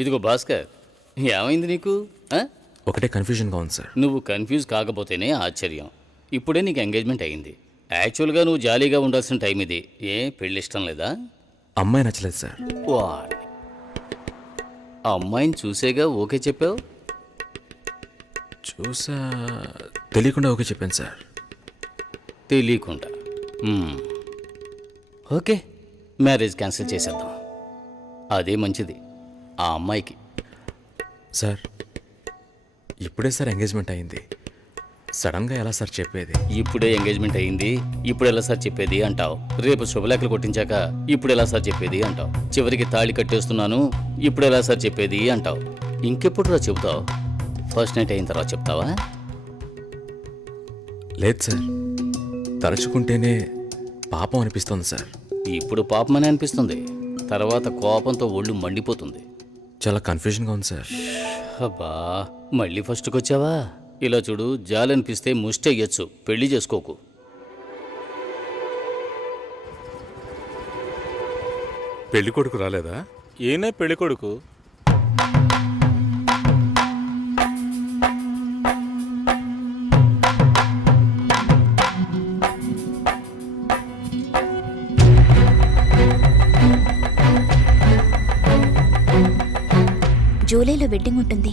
ఇదిగో భాస్కర్, ఏమైంది నీకు? ఒకటే కన్ఫ్యూజన్గా ఉంది సార్. నువ్వు కన్ఫ్యూజ్ కాకపోతేనే ఆశ్చర్యం. ఇప్పుడే నీకు ఎంగేజ్మెంట్ అయ్యింది. యాక్చువల్గా నువ్వు జాలీగా ఉండాల్సిన టైం ఇది. పెళ్ళి ఇష్టం లేదా? అమ్మాయి నచ్చలేదు సార్. వాడి ఆ అమ్మాయిని చూసేగా ఓకే చెప్పావు? చూసా, తెలియకుండా ఓకే చెప్పాను సార్. తెలియకుండా? ఓకే, మ్యారేజ్ క్యాన్సిల్ చేసేద్దాం. అదే మంచిది ఆ అమ్మాయికి. సార్, ఇప్పుడే సార్ ఎంగేజ్మెంట్ అయింది. సడన్గా ఎలా సార్ చెప్పేది? ఇప్పుడే ఎంగేజ్మెంట్ అయ్యింది, ఇప్పుడు ఎలా సార్ చెప్పేది అంటావు. రేపు శుభలేఖలు కొట్టించాక ఇప్పుడు ఎలా సార్ చెప్పేది అంటావు. చివరికి తాళి కట్టేస్తున్నాను, ఇప్పుడు ఎలా సార్ చెప్పేది అంటావు. ఇంకెప్పుడు రా చెబుతావు? ఫస్ట్ నైట్ అయిన తర్వాత చెప్తావా? లేదు సార్, తలుచుకుంటేనే పాపం అనిపిస్తుంది సార్. ఇప్పుడు పాపమని అనిపిస్తుంది, తర్వాత కోపంతో ఒళ్ళు మండిపోతుంది. చాలా కన్ఫ్యూజన్గా ఉంది సార్. అబ్బా, మళ్ళీ ఫస్ట్కి వచ్చావా? ఇలా చూడు, జాలనిపిస్తే ముష్టి అయ్యొచ్చు, పెళ్లి చేసుకోకు. పెళ్లి కొడుకు రాలేదా? ఈయనే పెళ్లి కొడుకు. జూలైలో వెడ్డింగ్ ఉంటుంది.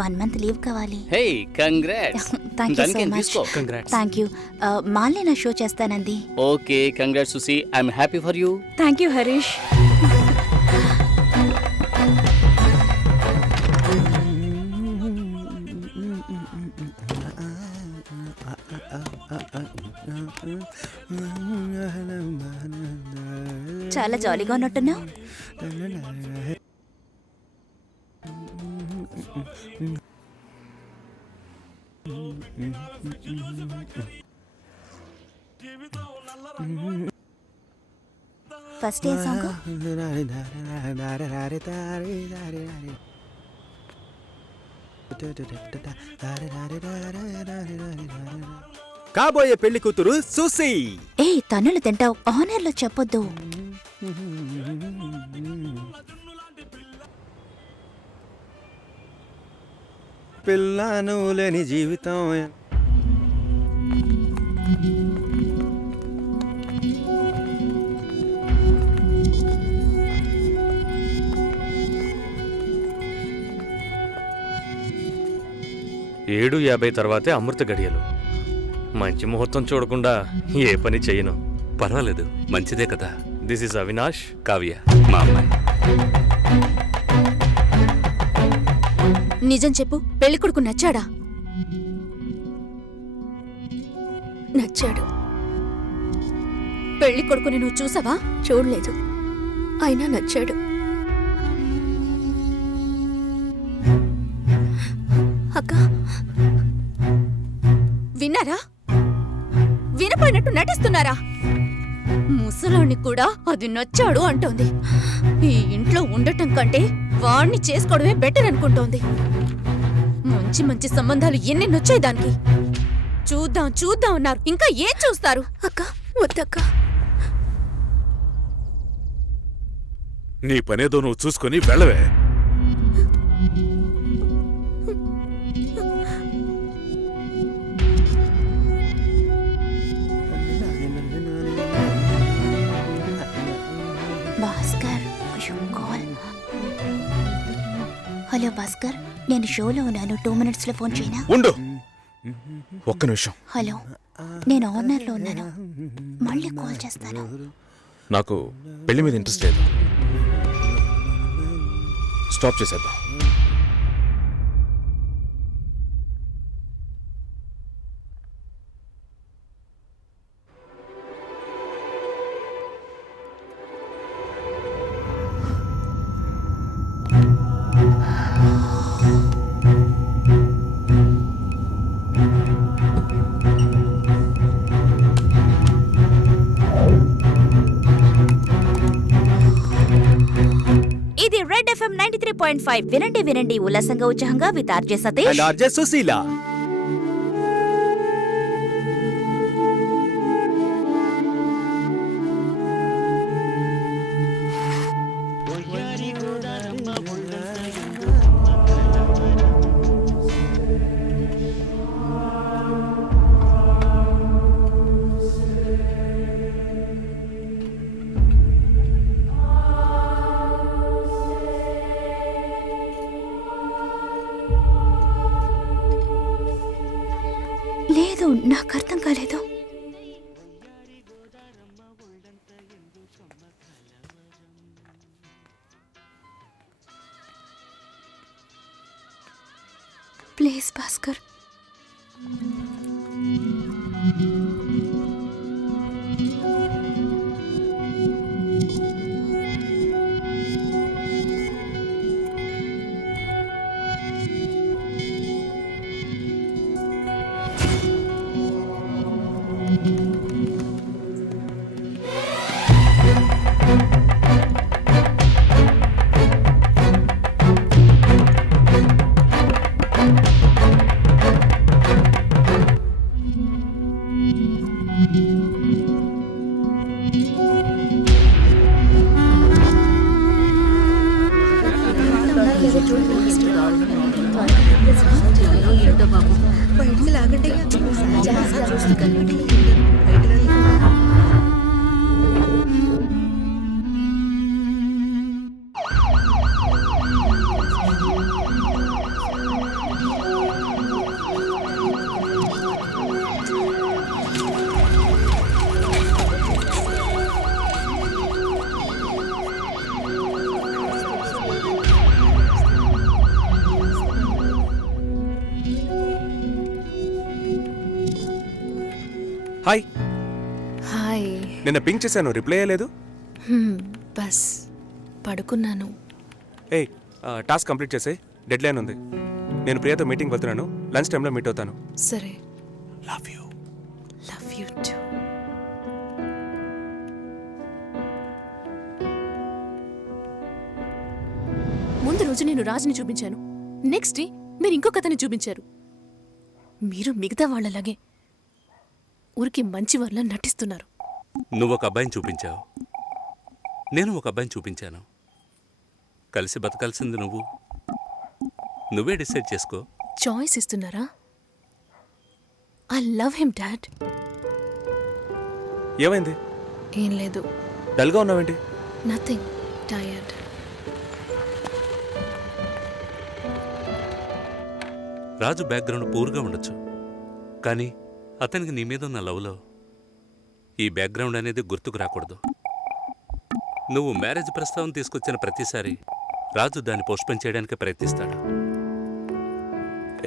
1 month లీవ్ కావాలి. Hey, congrats. Thank you so much. Thank you. మాల్ని నా షో చేస్తానంది. Okay, congrats Susi. I'm happy for you. Thank you Harish. చాలా జాలీగా ఉన్నట్టున్నావు. ఫస్ట్ ఏ సాంగ్? కాబోయే పెళ్లి కూతురు సుసి. తన్నులు తింటావు, ఆనర్లో చెప్పొద్దు. పిల్లను లేని జీవితం. ఏడు 50 తర్వాతే అమృత గడియలు. మంచి ముహూర్తం చూడకుండా ఏ పని చేయను. పర్వాలేదు, మంచిదే కదా. దిస్ ఇస్ అవినాష్, కావ్య మా అమ్మాయి. నిజం చెప్పు, పెళ్లి కొడుకు నచ్చాడా? నచ్చాడు. పెళ్లి కొడుకుని నువ్వు చూసావా? చూడలేదు, అయినా నచ్చాడు. అక్క, విన్నారా? వినపోయినట్టు నటిస్తున్నారా? ముసలాన్ని కూడా అది నచ్చాడు అంటోంది. ఈ ఇంట్లో ఉండటం కంటే వాణ్ణి చేసుకోవడమే బెటర్ అనుకుంటోంది. మంచి మంచి సంబంధాలు ఎన్ని నచ్చాయి దానికి. చూద్దాం చూద్దాం అన్నారు, ఇంకా ఏం చూస్తారు? అక్క వద్దక్క. నీ పనేదో నువ్వు చూసుకొని వెళ్ళవే. భాస్కర్, హలో భాస్కర్, నేను షోలో ఉన్నాను. 2 minutes లో ఫోన్ చేయనా? ఉండు, ఒక్క నిమిషం. హలో, నేను ఆనర్లో ఉన్నాను, మళ్ళీ కాల్ చేస్తాను. నాకు పెళ్లి మీద ఇంట్రెస్ట్ లేదు. స్టాప్ చేసేద్దాం. ఇది రెడ్ FM 93.5. వినండి వినండి ఉల్లాసంగా ఉత్సాహంగా with RJ Satish and RJ Susheela. నాకు అర్థం కాలేదు. Please Bhaskar, hi. హాయ్. నిన్న పింక్ చేశాను, రిప్లై అయ్యలేదు. బస్ పడుకున్నాను. ఏ టాస్క్ కంప్లీట్ చేసే, డెడ్ లైన్ ఉంది. నేను ప్రియతో మీటింగ్ వెళ్తున్నాను, లంచ్ టైంలో మీట్ అవుతాను. సరే. Love you. Love you too. ముందు రోజు నేను రాజుని చూపించాను, నెక్స్ట్ డే మీరు ఇంకొక అతన్ని చూపించారు. మీరు మిగతా వాళ్ళలాగే ఊరికి మంచి వాళ్ళ నటిస్తున్నారు. నువ్వు ఒక అబ్బాయిని చూపించావు, నేను ఒక అబ్బాయిని చూపించాను. కలిసి బతకాల్సింది నువ్వే డిసైడ్ చేసుకో. చాయిస్ ఇస్తున్నారా? I love him dad. ఏమైంది? ఏం లేదు. డల్గా ఉన్నావేంటి? నథింగ్. టైర్డ్. రాజు బ్యాక్గ్రౌండ్ పూర్గా ఉండొచ్చు, కానీ అతనికి నీ మీద ఉన్న లవ్లో ఈ బ్యాక్గ్రౌండ్ అనేది గుర్తుకు రాకూడదు. నువ్వు మ్యారేజ్ ప్రస్తావన తీసుకొచ్చిన ప్రతిసారి రాజు దాన్ని పోస్ట్పోన్ చేయడానికి ప్రయత్నిస్తాడు.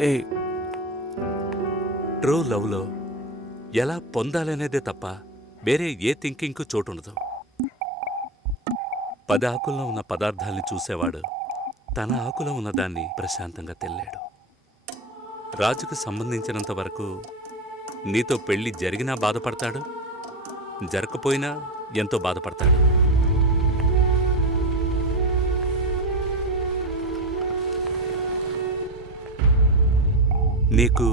ఏ ట్రూ లవ్లో ఎలా పొందాలనేదే తప్ప వేరే ఏ థింకింగ్కు చోటుండదు. 10 ఆకుల్లో ఉన్న పదార్థాల్ని చూసేవాడు తన ఆకులో ఉన్న దాన్ని ప్రశాంతంగా తెల్లాడు. రాజుకు సంబంధించినంత వరకు నీతో పెళ్లి జరిగినా బాధపడతాడు, జరగకపోయినా ఎంతో బాధపడతాడు. నీకు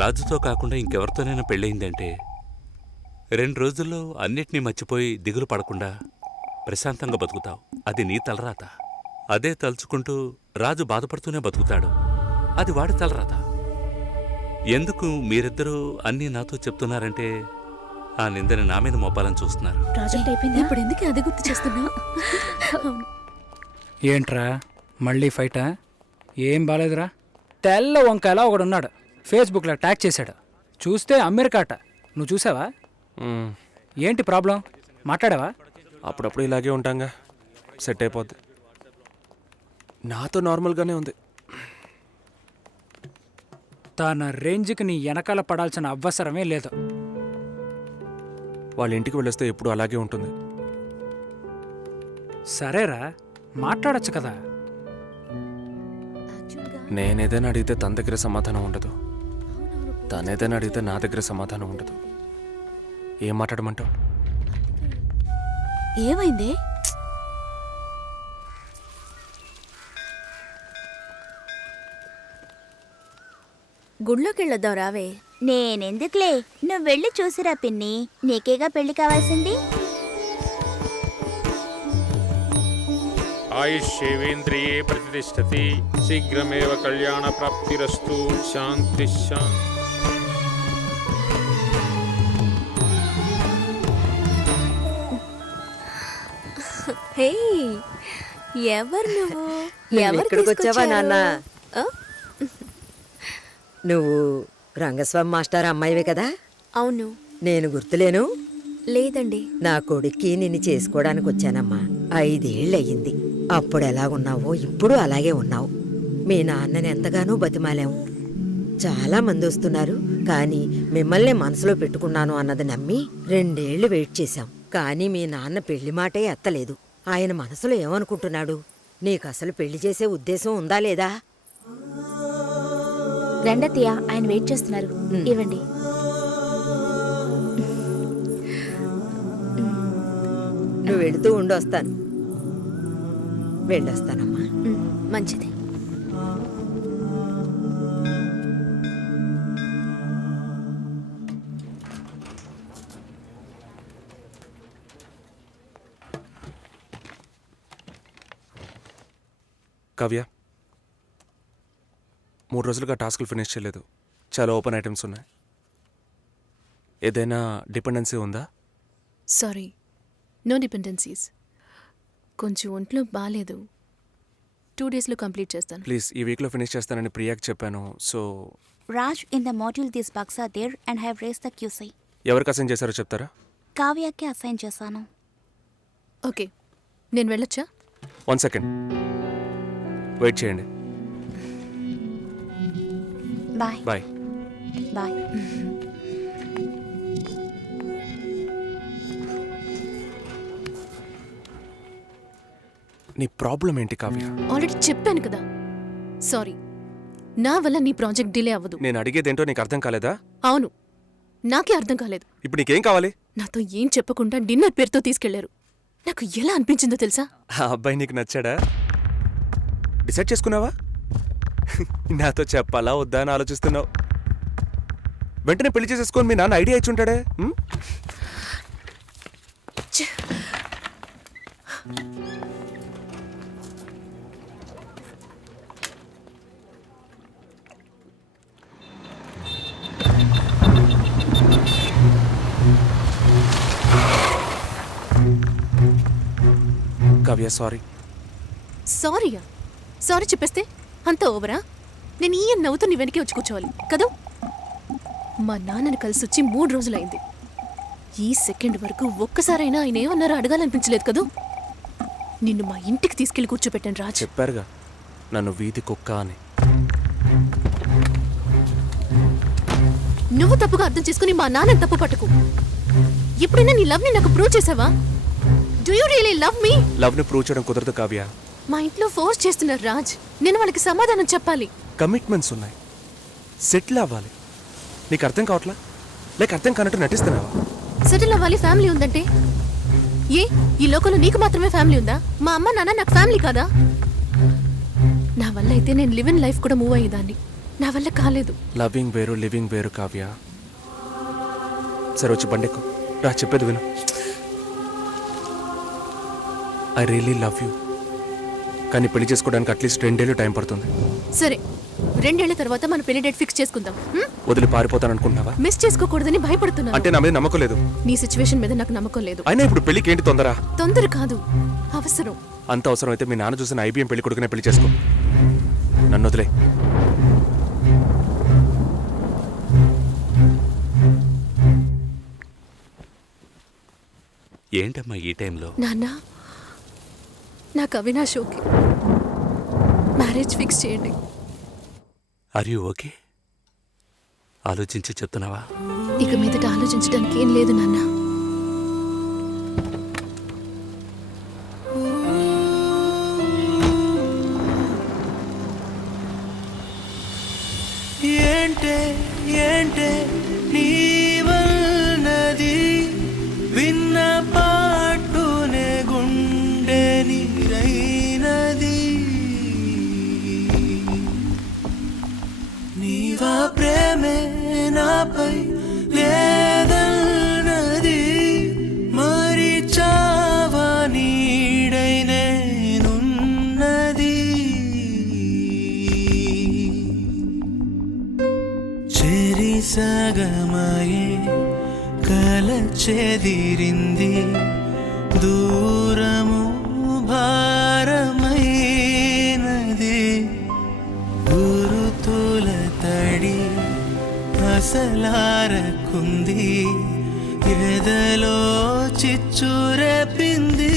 రాజుతో కాకుండా ఇంకెవరితోనైనా పెళ్ళయిందంటే 2 రోజుల్లో అన్నిటినీ మర్చిపోయి దిగులు పడకుండా ప్రశాంతంగా బతుకుతావు. అది నీ తలరాత. అదే తలుచుకుంటూ రాజు బాధపడుతూనే బతుకుతాడు. అది వాడి తలరాత. ఎందుకు మీరిద్దరూ అన్నీ నాతో చెప్తున్నారంటే ఆ నిందని నా మీద మోపాలని చూస్తున్నారు. ప్రాజెక్ట్ అయిపోయింది. ఇప్పుడు ఎందుకు అది గుర్తు చేస్తున్నా? ఏంట్రా మళ్ళీ ఫైటా? ఏం బాలేదురా. తెల్ల వంకాయలా ఒకడున్నాడు, ఫేస్బుక్లో ట్యాగ్ చేశాడు. చూస్తే అమెరికాట. నువ్వు చూసావా? ఏంటి ప్రాబ్లం? మాట్లాడావా? అప్పుడప్పుడు ఇలాగే ఉంటాంగా, సెట్ అయిపోద్ది. నాతో నార్మల్గానే ఉంది. తన రేంజ్కి నీ వెనకాల పడాల్సిన అవసరమే లేదు. వాళ్ళ ఇంటికి వెళ్ళొస్తే ఎప్పుడు అలాగే ఉంటుంది. సరేరా, మాట్లాడచ్చు కదా. నేనేదైనా అడిగితే తన దగ్గర సమాధానం ఉండదు, తనేదైనా అడిగితే నా దగ్గర సమాధానం ఉండదు. ఏం మాట్లాడమంటావు? ఏమైంది? గుళ్ళోకి వెళ్ళొద్దాం రావే. నేనెందుకులే, నువ్వు వెళ్ళి చూసిరా పిన్ని, నీకేగా పెళ్లి కావాల్సింది. ఆయుష్యేవేంద్రియే ప్రతిష్టతి, శీఘ్రమేవ కళ్యాణ ప్రాప్తిరస్తు. శాంతి శాంతి. హే, ఎవరు నువ్వు? ఎక్కడికి వచ్చావా నాన్న? నువ్వు రంగస్వామి మాస్టర్ అమ్మాయివే కదా? అవును. నేను గుర్తులేను? లేదండి. నా కొడుక్కి నిన్ను చేసుకోవడానికి వచ్చానమ్మా. 5 ఏళ్ళయ్యింది. అప్పుడు ఎలాగున్నావో ఇప్పుడు అలాగే ఉన్నావు. మీ నాన్నని ఎంతగానో బతిమాలాము. చాలా మంది వస్తున్నారు, కానీ మిమ్మల్ని మనసులో పెట్టుకున్నాను అన్నది నమ్మి 2 ఏళ్లు వెయిట్ చేశాం. కానీ మీ నాన్న పెళ్లి మాటే ఎత్తలేదు. ఆయన మనసులో ఏమనుకుంటున్నాడు? నీకు అసలు పెళ్లి చేసే ఉద్దేశం ఉందా లేదా? రెండత్తయ్య, ఆయన వెయిట్ చేస్తున్నారు. ఇవ్వండి. నువ్వు వెళుతూ ఉండొస్తాను. వెళ్ళొస్తానమ్మా. మంచిది. కావ్య, 3 రోజులుగా టాస్క్లు ఫినిష్ చేయలేదు. చాలా ఓపెన్ ఐటమ్స్ ఉన్నాయి. ఏదైనా డిపెండెన్సీ ఉందా? Sorry, no dependencies. కొంచెం ఒంట్లో బాగాలేదు. 2 డేస్లో కంప్లీట్ చేస్తాను. ప్లీజ్, ఈ వీక్లో ఫినిష్ చేస్తానని ప్రియాకి చెప్పాను. So Raj, in the module these bugs are there and have raised the QC. ఎవరికి అసైన్ చేశారో చెప్తారా? కావ్యకి అసైన్ చేశాను. ఓకే, నేను వెళ్ళొచ్చా? 1 సెకండ్ వెయిట్ చేయండి. బాయ్. బాయ్. బాయ్. నీ ప్రాబ్లం ఏంటి కావ్య? ఆల్రెడీ చెప్పాను కదా. సారీ, నా వల్ల నీ ప్రాజెక్ట్ డిలే అవ్వదు. నేను అడిగేదేంటో నీకు అర్థం కాలేదా? అవును, నాకే అర్థం కాలేదు. ఇప్పుడు నీకేం కావాలి? నాతో ఏం చెప్పకుండా డిన్నర్ పేరుతో తీసుకెళ్లారు. నాకు ఎలా అనిపించిందో తెలుసా? ఆ అబ్బాయి నీకు నచ్చాడా? డిసైడ్ చేసుకున్నావా? నాతో చెప్పాలా వద్దా అని ఆలోచిస్తున్నావు. వెంటనే పెళ్లి చేసేసుకొని మీ నాన్న ఐడియా ఇచ్చి ఉంటాడే. కావ్య, సారీ. సారీయా? సారీ చెప్పేస్తే అంత ఓవరా? నేను ఈయన నవ్వుతూ నీ వెనకే వచ్చి కూర్చోవాలి కదూ? మా నాన్నని కలిసి వచ్చి 3 రోజులైంది. ఈ సెకండ్ వరకు ఒక్కసారైనా ఆయన ఏమన్నారో అడగాలనిపించలేదు కదూ? నిన్ను మా ఇంటికి తీసుకెళ్లి కూర్చోపెట్టాను రాజ్. చెప్పారుగా నన్ను వీధి కుక్క అని. నువ్వు తప్పుగా అర్థం చేసుకుని మా నాన్నని తప్పు పట్టుకు. ఎప్పుడైనా నీ లవ్ ని నాకు ప్రూవ్ చేసావా? Do you really love me? Love ని ప్రూవ్ చేయడం కుదరదు కావ్య. మా ఇంట్లో ఫోర్స్ చేస్తున్నారు రాజ్. నేను వాళ్ళకి సమాధానం చెప్పాలి. కమిట్మెంట్స్ ఉన్నాయి, సెటిల్ అవ్వాలి. నీకు అర్థం కావట్లా? లేక అర్థం కానట్టు నటిస్తున్నావా? సెటిల్ అవ్వాలి, ఫ్యామిలీ ఉందంటే ఏ ఈ లోకంలో నీకు మాత్రమే ఫ్యామిలీ ఉందా? మా అమ్మ నాన్న నాకు ఫ్యామిలీ కాదా? నా వల్ల అయితే నేను లివ్ ఇన్ లైఫ్ కూడా మూవ్ అయ్యేదాన్ని. నా వల్ల కాలేదు. లవింగ్ వేరు, లివింగ్ వేరు కావ్య. సరే వచ్చి బండెక్కు రా, చెప్పేది విను. I really love you. కానీ పెళ్లి చేసుకోవడానికి అట్లీస్ట్ 2 ఏళ్ళు టైం పడుతుంది. సరే, 2 ఏళ్ల తర్వాత మన పెళ్లి డేట్ ఫిక్స్ చేసుకుందాం. వదిలి పారిపోతాను అనుకుంటున్నావా? మిస్ చేసుకోకూడదని భయపడుతున్నాను. అంటే నా మీద నమ్మకం లేదు? నీ సిచ్యువేషన్ మీద నాకు నమ్మకం లేదు. అయినా ఇప్పుడు పెళ్లికి ఏంటి తొందర? తొందర కాదు, అవసరం. అంత అవసరం అయితే మీ నాన్న చూసిన IBM పెళ్లి కొడుకునే పెళ్లి చేసుకో. నన్ను వదిలే. ఏంటమ్మా ఈ టైంలో? నాన్న, నాకు అవినాష్ ఓకే. మ్యారేజ్ ఫిక్స్ చేయండి. Are you okay? ఆలోచించి చెప్తున్నావా? ఇక మీదట ఆలోచించడానికి ఏం లేదు నాన్న. ఏంటే ఏంటే నీవన్నది విన్న పాటునే గుండె నీరైనది. నీవా ప్రేమే నాపై లేదన్నది, మరి చావా నీడై నేనున్నది. చెరిసగమయే కల చెదిరింది, దూరము భారమైనది. గురుతుల తడి అసలారకు ఉంది ఎదలో చిచ్చు రేపింది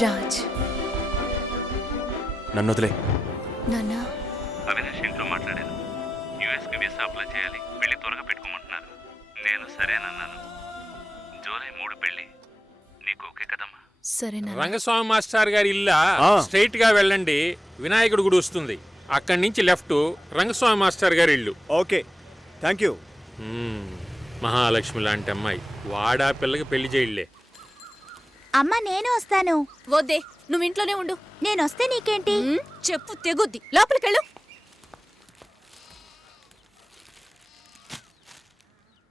రాజ్, నన్ను వదిలే. నాన్న, అవినాష్ ఇంట్లో మాట్లాడాను. యూఎస్కి వీసా అప్లై చేయాలి, పెళ్లి త్వరగా పెట్టుకోమంటున్నారు. నేను సరేనన్నాను. జూలై 3 పెళ్లి. నీకు ఓకే కదమ్మా? సరే నాన్న. రంగస్వామి మాస్టర్ గారి ఇల్లా స్ట్రైట్ గా వెళ్ళండి, వినాయకుడు గుడి వస్తుంది. అక్కడి నుంచి లెఫ్ట్ రంగస్వామి మాస్టర్ గారి ఇల్లు. Okay, thank you. మహాలక్ష్మి లాంటి అమ్మాయి, వాడా పిల్లకి పెళ్లి చేయలే. అమ్మ నేను వస్తాను. వద్దే, నువ్వు ఇంట్లోనే ఉండు. నేను వస్తే నీకేంటి? చెప్పు తెగుద్ది. లోపలికెళ్ళు.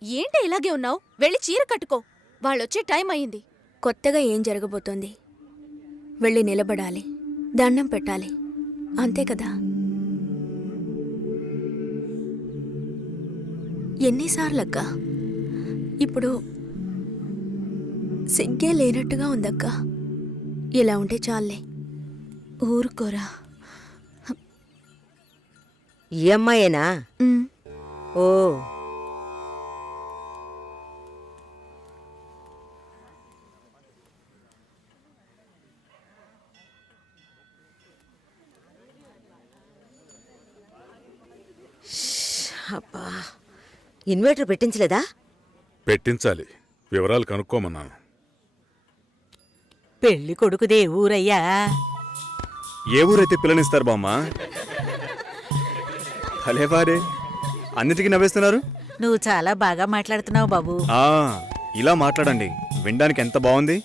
ఏంటి ఇలాగే ఉన్నావు? వెళ్ళి చీర కట్టుకో. వాళ్ళొచ్చే టైం అయింది. కొత్తగా ఏం జరగబోతోంది? వెళ్ళి నిలబడాలి, దండం పెట్టాలి, అంతే కదా. ఎన్నిసార్లక్క? ఇప్పుడు సిగ్గే లేనట్టుగా ఉందక్క. ఇలా ఉంటే చాలే. ఊరుకోరా. ఈ అమ్మాయేనా? ఓ, అబ్బా, ఇన్వర్టర్ పెట్టించలేదా? పెట్టించాలి, వివరాలు కనుక్కోమన్నాను. పెళ్లి కొడుకుదే ఊరయ్యా. ఏ ఊరైతే పిల్లనిస్తారు బామ్మ? భలేవారే, అన్నిటికీ నవ్వేస్తున్నారు. నువ్వు చాలా బాగా మాట్లాడుతున్నావు బాబు. ఇలా మాట్లాడండి, వినడానికి ఎంత బాగుంది.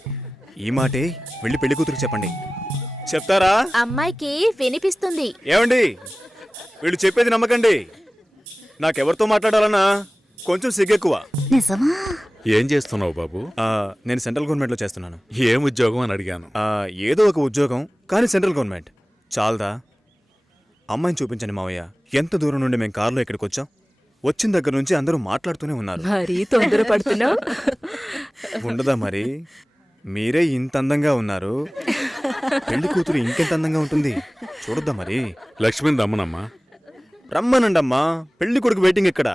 ఈ మాటే వెళ్ళి పెళ్లి కూతురికి చెప్పండి. చెప్తారా? అమ్మాయికి వినిపిస్తుంది. ఏమండి, వీళ్ళు చెప్పేది నమ్మకండి. నాకెవరితో మాట్లాడాలన్నా కొంచెం సిగ్గెక్కువ. నిజమా? ఏం చేస్తున్నావు బాబు? నేను సెంట్రల్ గవర్నమెంట్లో చేస్తున్నాను. ఏం ఉద్యోగం అని అడిగాను. ఏదో ఒక ఉద్యోగం, కానీ సెంట్రల్ గవర్నమెంట్. చాలదా? అమ్మాయిని చూపించండి మావయ్య. ఎంత దూరం నుండి మేము కారులో ఇక్కడికి వచ్చాం. వచ్చిన దగ్గర నుంచి అందరూ మాట్లాడుతూనే ఉన్నారు. మరీ తొందరపడుతున్నావు. ఉండదా మరి? మీరే ఇంత అందంగా ఉన్నారు, పెళ్లి కూతురు ఇంకెంత అందంగా ఉంటుంది చూడొద్దా మరి? లక్ష్మిని రమ్మనమ్మా. రమ్మనండమ్మా, పెళ్లి కొడుకు వెయిటింగ్ ఇక్కడ.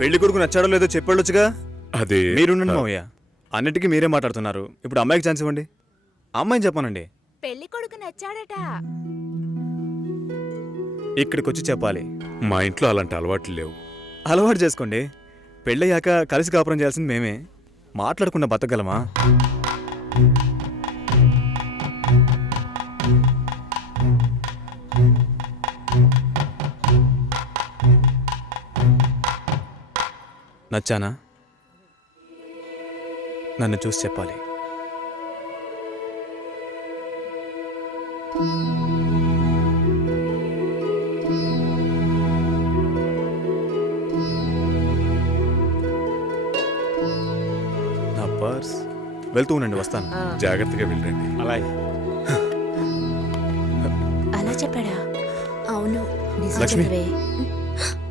పెళ్లి కొడుకు నచ్చాడో లేదో చెప్పాడొచ్చుగా. అది మీరుండండి మావయ్య, అన్నిటికీ మీరే మాట్లాడుతున్నారు. ఇప్పుడు అమ్మాయికి ఛాన్స్ ఇవ్వండి. అమ్మాయిని చెప్పానండి. పెళ్లి కొడుకు నచ్చాడట. ఇక్కడికి వచ్చి చెప్పాలి. మా ఇంట్లో అలాంటి అలవాట్లు లేవు. అలవాటు చేసుకోండి. పెళ్ళయ్యాక కలిసి కాపురం చేయాల్సింది మేమే. మాట్లాడకుండా బతకగలమా? నచ్చానా? నన్ను చూసి చెప్పాలి. నా పర్స్. వెళ్తూ ఉండండి, వస్తాను. జాగ్రత్తగా వెళ్ళండి. అలాగే. అలా చెప్పాడా? అవును, లక్ష్మి.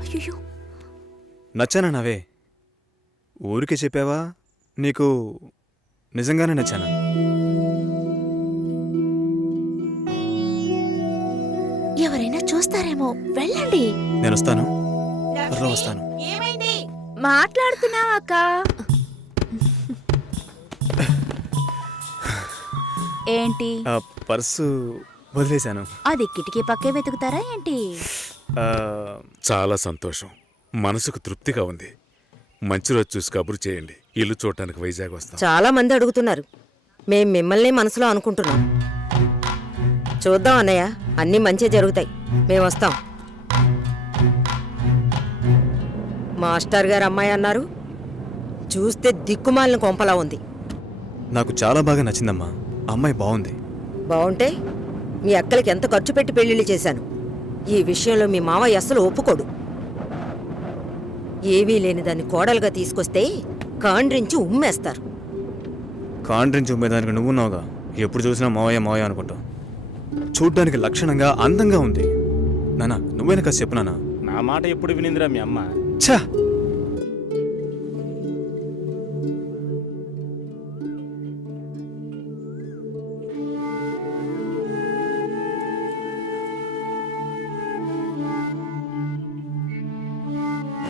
అయ్యో, నచ్చానా నావే? ఊరికే చెప్పావా? నీకు నిజంగానే నచ్చానా? ఎవరైనా చూస్తారేమో, వెళ్ళండి. నేను వస్తాను, త్వరలో వస్తాను. మాట్లాడుతున్నావా అక్క? ఏంటి? పర్సు వదిలేశాను. అది కిటికీ పక్కే వెతుకుతారా ఏంటి? చాలా సంతోషం, మనసుకు తృప్తిగా ఉంది. మంచి రోజు చూసి కబురు చేయండి. ఇల్లు చూడటానికి వైజాగ్ వస్తాం. చాలా మంది అడుగుతున్నారు. మేం మిమ్మల్ని మనసులో అనుకుంటున్నాం. చూద్దాం అన్నయ్య, అన్నీ మంచి జరుగుతాయి. మేము వస్తాం. మాస్టర్ గారు అమ్మాయి అన్నారు, చూస్తే దిక్కుమాలిన కొంపలా ఉంది. నాకు చాలా బాగా నచ్చిందమ్మా. అమ్మాయి బాగుంది. బావుంటే మీ అక్కలకి ఎంత ఖర్చు పెట్టి పెళ్లిళ్ళు చేశాను. ఈ విషయంలో మీ మావయ్య అస్సలు ఒప్పుకోడు. ఏవీ లేని దాన్ని కోడలుగా తీసుకొస్తే కాండ్రించి ఉమ్మేస్తారు. కాండ్రించి ఉమ్మేదానికి నువ్వున్నావుగా. ఎప్పుడు చూసినా మావయ్య మావయ్య అనుకుంటావు. చూడ్డానికి లక్షణంగా అందంగా ఉంది. నానా నువ్వేనా కాదు చెప్పు నానా. నా మాట ఎప్పుడు వినిందిరా మీ అమ్మ? ఛా